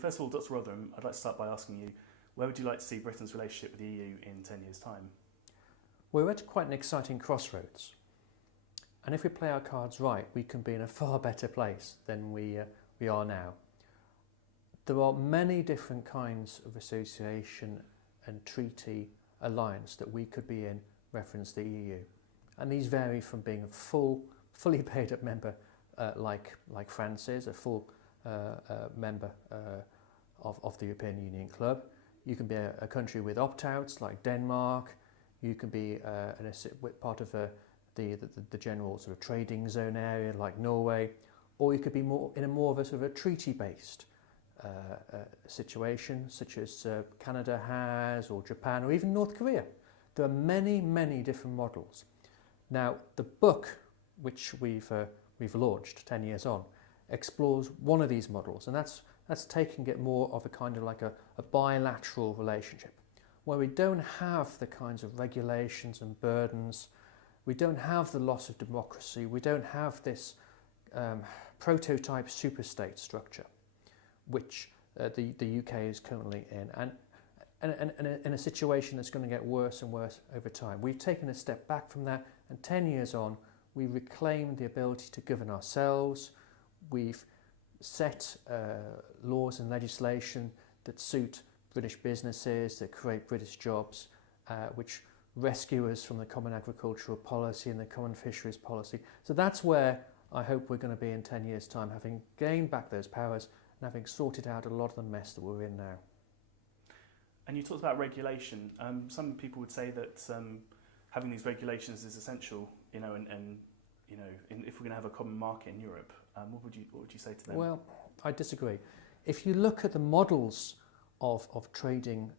First of all, Dr. Rotherham, I'd like to start by asking you, where would you like to see Britain's relationship with the EU in 10 years' time? We're at quite an exciting crossroads. And if we play our cards right, we can be in a far better place than we are now. There are many different kinds of association and treaty alliance that we could be in reference to the EU. And these vary from being a fully paid up member like France is, a full member of the European Union Club. You can be a country with opt-outs like Denmark. You can be part of the general sort of trading zone area like Norway, or you could be more of a sort of a treaty-based situation, such as Canada has, or Japan, or even North Korea. There are many different models. Now, the book, which we've launched 10 years on, explores one of these models, and that's taking it more of a kind of like a bilateral relationship, where we don't have the kinds of regulations and burdens, we don't have the loss of democracy, we don't have this prototype superstate structure, which the UK is currently in, and in a situation that's going to get worse and worse over time. We've taken a step back from that, and 10 years on, we reclaimed the ability to govern ourselves. We've set laws and legislation that suit British businesses, that create British jobs, which rescue us from the common agricultural policy and the common fisheries policy. So that's where I hope we're going to be in 10 years' time, having gained back those powers and having sorted out a lot of the mess that we're in now. And you talked about regulation. Some people would say that having these regulations is essential, and if we're going to have a common market in Europe. What would you say to them? Well, I disagree. If you look at the models of trading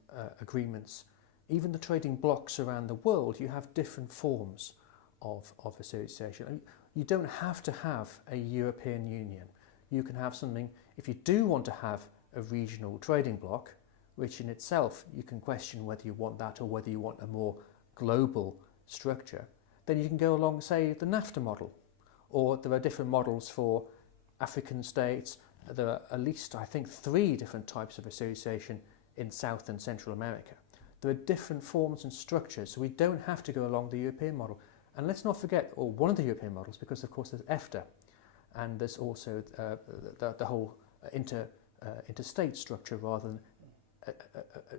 agreements, even the trading blocks around the world, you have different forms of association. You don't have to have a European Union. You can have something, if you do want to have a regional trading bloc, which in itself you can question whether you want that or whether you want a more global structure, then you can go along, say, the NAFTA model. Or there are different models for African states. There are at least, I think, 3 different types of association in South and Central America. There are different forms and structures, so we don't have to go along the European model. And let's not forget, or one of the European models, because of course there's EFTA, and there's also the whole interstate structure rather than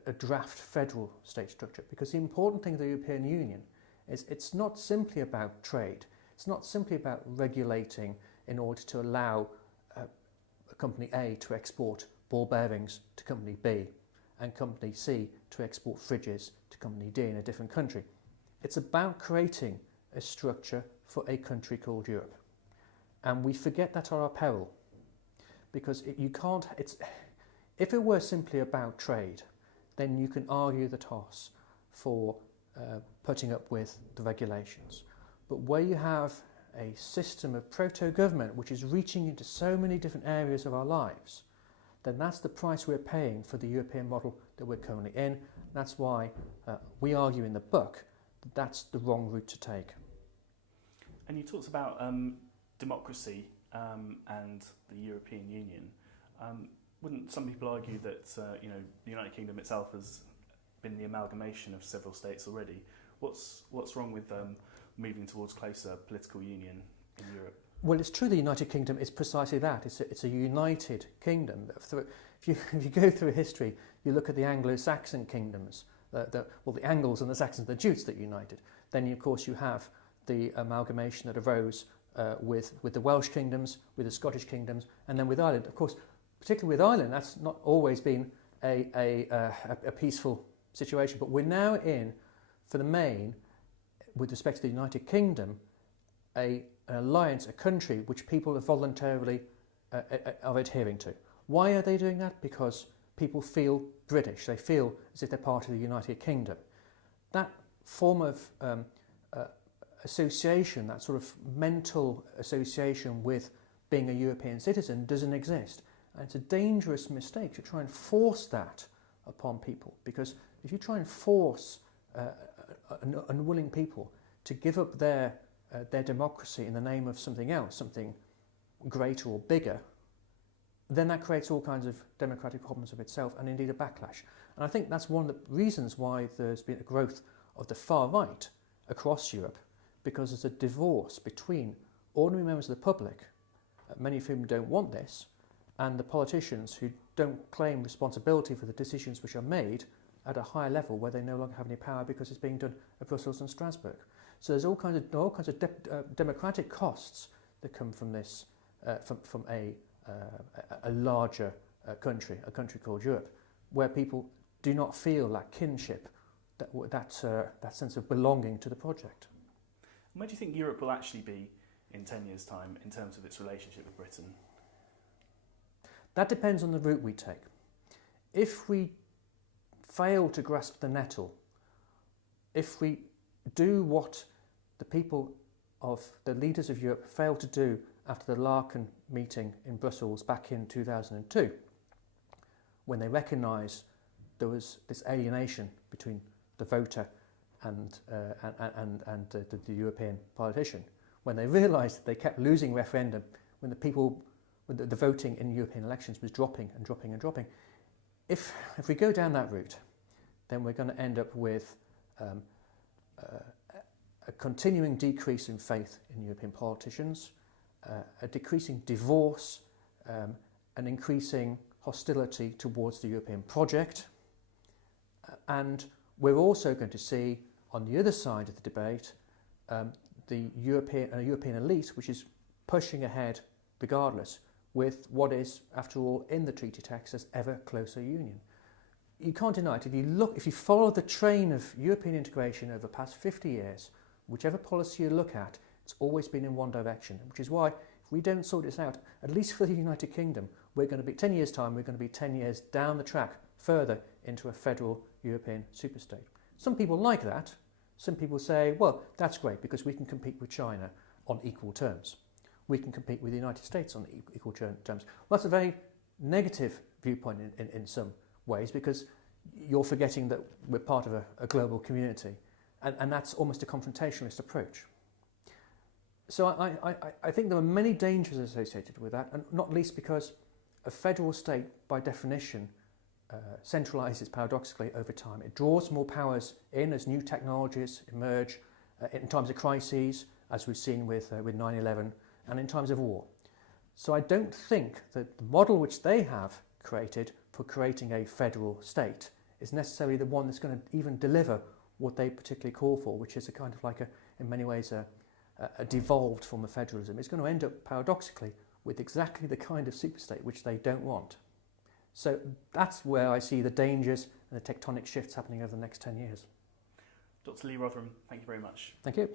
a draft federal state structure. Because the important thing of the European Union is it's not simply about trade. It's not simply about regulating in order to allow Company A to export ball bearings to Company B and Company C to export fridges to Company D in a different country. It's about creating a structure for a country called Europe. And we forget that at our peril, because if it were simply about trade, then you can argue the toss for putting up with the regulations. But where you have a system of proto-government which is reaching into so many different areas of our lives, then that's the price we're paying for the European model that we're currently in. That's why we argue in the book that that's the wrong route to take. And you talked about democracy and the European Union. Wouldn't some people argue that the United Kingdom itself has been the amalgamation of several states already? What's wrong with moving towards closer political union in Europe? Well, it's true the United Kingdom is precisely that. It's a united kingdom. If you go through history, you look at the Anglo-Saxon kingdoms, the Angles and the Saxons, the Jutes that united. Then, of course, you have the amalgamation that arose with the Welsh kingdoms, with the Scottish kingdoms, and then with Ireland. Of course, particularly with Ireland, that's not always been a peaceful situation. But we're now in, for the main, with respect to the United Kingdom, an alliance, a country which people are voluntarily are adhering to. Why are they doing that? Because people feel British. They feel as if they're part of the United Kingdom. That form of association, that sort of mental association with being a European citizen doesn't exist. And it's a dangerous mistake to try and force that upon people, because if you try and force unwilling people to give up their democracy in the name of something else, something greater or bigger, then that creates all kinds of democratic problems of itself and indeed a backlash. And I think that's one of the reasons why there's been a growth of the far right across Europe, because there's a divorce between ordinary members of the public, many of whom don't want this, and the politicians who don't claim responsibility for the decisions which are made at a higher level where they no longer have any power because it's being done at Brussels and Strasbourg. So there's all kinds of democratic costs that come from this, from a larger country, a country called Europe, where people do not feel that kinship, that sense of belonging to the project. Where do you think Europe will actually be in 10 years' time in terms of its relationship with Britain? That depends on the route we take. If we fail to grasp the nettle, if we do what the leaders of Europe failed to do after the Laeken meeting in Brussels back in 2002, when they recognised there was this alienation between the voter and the European politician, when they realised that they kept losing referendum, when the voting in European elections was dropping and dropping and dropping. If we go down that route, then we're going to end up with a continuing decrease in faith in European politicians, a decreasing divorce, an increasing hostility towards the European project, and we're also going to see on the other side of the debate the European elite which is pushing ahead regardless with what is, after all, in the treaty text as ever closer union. You can't deny it. If you follow the train of European integration over the past 50 years, whichever policy you look at, it's always been in one direction, which is why if we don't sort this out, at least for the United Kingdom, we're going to be 10 years' time, we're going to be 10 years down the track further into a federal European superstate. Some people like that. Some people say, well, that's great because we can compete with China on equal terms. We can compete with the United States on equal terms. Well, that's a very negative viewpoint in some ways, because you're forgetting that we're part of a global community, and that's almost a confrontationalist approach. So I think there are many dangers associated with that, and not least because a federal state, by definition, centralises paradoxically over time. It draws more powers in as new technologies emerge in times of crises, as we've seen with 9/11, and in times of war. So I don't think that the model which they have created for creating a federal state is necessarily the one that's going to even deliver what they particularly call for, which is a kind of in many ways, a devolved form of federalism. It's going to end up paradoxically with exactly the kind of superstate which they don't want. So that's where I see the dangers and the tectonic shifts happening over the next 10 years. Dr. Lee Rotherham, thank you very much. Thank you.